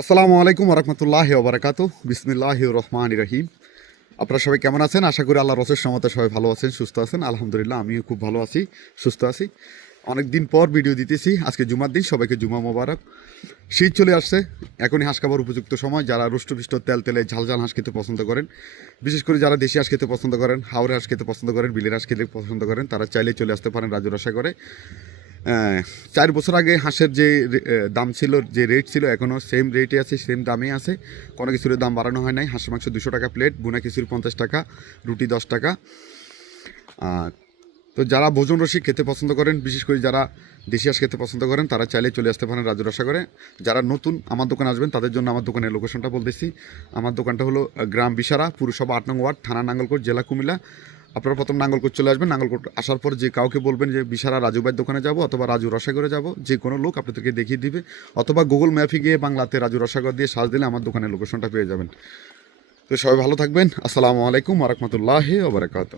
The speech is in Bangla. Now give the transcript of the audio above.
আসসালামু আলাইকুম রহমতুল্লাহ ওবরাকাত বিসমিল্লাহ রহমান রহিম। আপনারা সবাই কেমন আছেন? আশা করি আল্লাহ রসের সমতে সবাই ভালো আছেন, সুস্থ আছেন। আলহামদুলিল্লাহ, আমিও খুব ভালো আছি, সুস্থ আছি। অনেক দিন পর ভিডিও দিতেছি। আজকে জুমার দিন, সবাইকে জুমা মোবারক। শীত চলে আসছে। এখনই হাঁস খাবার উপযুক্ত সময়। যারা রুষ্টপিষ্ট তেল তেলে ঝাল ঝাল হাঁস খেতে পছন্দ করেন, বিশেষ করে যারা দেশি হাঁস খেতে পছন্দ করেন হাওড়ে হাঁস খেতে পছন্দ করেন, বিলের হাঁস খেতে পছন্দ করেন, তারা চাইলে চলে আসতে পারেন রাজু রসা করে চার বছর আগে হাঁসের যে দাম ছিল, যে রেট ছিল, এখনও সেম রেটে আছে সেম দামে আছে। কোনো কিছুর দাম বাড়ানো হয় নাই। হাঁসের মাংস দুশো টাকা প্লেট বুনা খিচুড়ি পঞ্চাশ টাকা, রুটি দশ টাকা। আর তো যারা ভোজন রসিক খেতে পছন্দ করেন, বিশেষ করে যারা দেশি হাঁস খেতে পছন্দ করেন, তারা চাইলে চলে আসতে পারেন রাজু রসা করে যারা নতুন আমার দোকানে আসবেন, তাদের জন্য আমার দোকানের লোকেশনটা বলতেছি। আমার দোকানটা হলো গ্রাম বিশারা, পুরসভা আট নং ওয়ার্ড, থানা নাঙ্গলকোট, জেলা কুমিল্লা। আপনারা প্রথম নাঙ্গলকোট চলে আসবেন। নাঙ্গলকোট আসার পর যে কাউকে বলবেন যে, বিশারা রাজু ভাইয়ের দোকানে যাব অথবা রাজু রসাগরে যাব, যে কোনো লোক আপনাদেরকে দেখিয়ে দিবে। অথবা গুগল ম্যাপে গিয়ে বাংলাতে রাজু রসাগর দিয়ে সার্চ দিলে আমার দোকানের লোকেশনটা পেয়ে যাবেন। তো সবাই ভালো থাকবেন। আসসালামু আলাইকুম আরহামতুল্লাহ ওবরাকাত